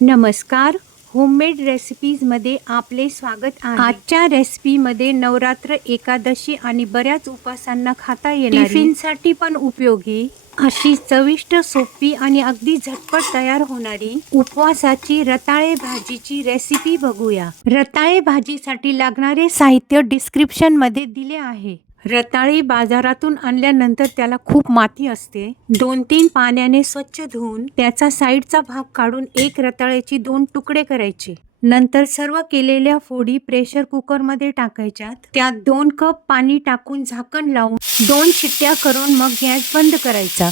नमस्कार. होममेड रेसिपीजमध्ये आपले स्वागत आहे. आजच्या रेसिपीमध्ये नवरात्र एकादशी आणि बऱ्याच उपासांना खाता येणार टिफिनसाठी पण उपयोगी अशी चविष्ट सोपी आणि अगदी झटपट तयार होणारी उपवासाची रताळे भाजीची रेसिपी बघूया. रताळे भाजीसाठी लागणारे साहित्य डिस्क्रिप्शनमध्ये दिले आहे. रताळी बाजारातून आणल्यानंतर त्याला खूप माती असते. दोन तीन पाण्याने स्वच्छ धुवून त्याचा साईडचा भाग काढून एक रताळ्याची दोन तुकडे करायचे. नंतर सर्व केलेल्या फोडी प्रेशर कुकरमध्ये टाकायच्यात. त्यात दोन कप पाणी टाकून झाकण लावून दोन शिट्ट्या करून मग गॅस बंद करायचा.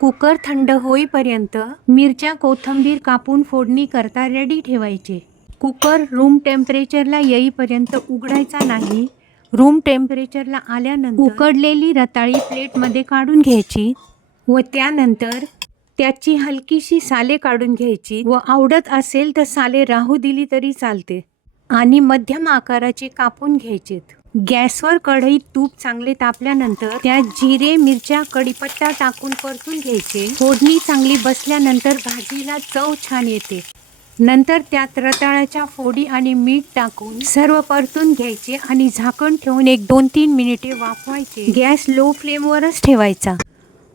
कुकर थंड होईपर्यंत मिरच्या कोथंबीर कापून फोडणी करता रेडी ठेवायचे. कुकर रूम टेम्परेचरला येईपर्यंत उघडायचा नाही. रूम टेम्परेचरला आल्यानंतर उकडलेली रताळी प्लेटमध्ये काढून घ्यायची व त्यानंतर त्याची हलकीशी साले काढून घ्यायची. व आवडत असेल तर साले राहू दिली तरी चालते. आणि मध्यम आकाराचे कापून घ्यायचेत. गॅसवर कढईत तूप चांगले तापल्यानंतर त्यात जिरे मिरच्या कढीपत्ता टाकून परतून घ्यायचे. फोडणी चांगली बसल्यानंतर भाजीला चव छान येते. नंतर त्यात रताळ्याच्या फोडी आणि मीठ टाकून सर्व परतून घ्यायचे आणि झाकण ठेवून एक दोन तीन मिनिटे वाफवायचे. गॅस लो फ्लेमवरच ठेवायचा.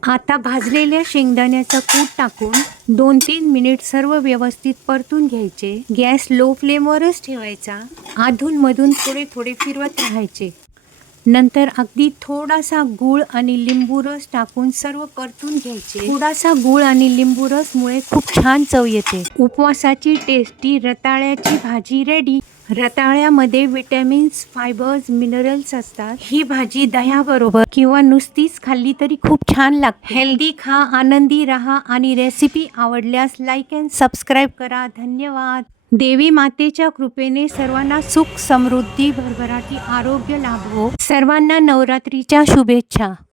आता भाजलेल्या शेंगदाण्याचं कूट टाकून दोन तीन मिनिट सर्व व्यवस्थित परतून घ्यायचे. गॅस लो फ्लेमवरच ठेवायचा. अधूनमधून थोडे थोडे फिरवत राहायचे. नंतर अगदी थोडासा गूळ आणि लिंबू रस टाकून सर्व परतून घ्यायचे. थोडासा गूळ आणि लिंबू रसमुळे खूप छान चव येते. उपवासाची टेस्टी रताळ्याची भाजी रेडी रताळ्यामध्ये विटॅमिन्स फायबर्स मिनरल्स असतात. ही भाजी दह्याबरोबर किंवा नुसतीच खाल्ली तरी खूप छान लागते. हेल्दी खा आनंदी राहा आणि रेसिपी आवडल्यास लाईक अँड सबस्क्राईब करा. धन्यवाद. देवी मातेच्या कृपेने सर्वांना सुख समृद्धी भरभराटी आरोग्य लाभो. सर्वांना नवरात्रीच्या शुभेच्छा.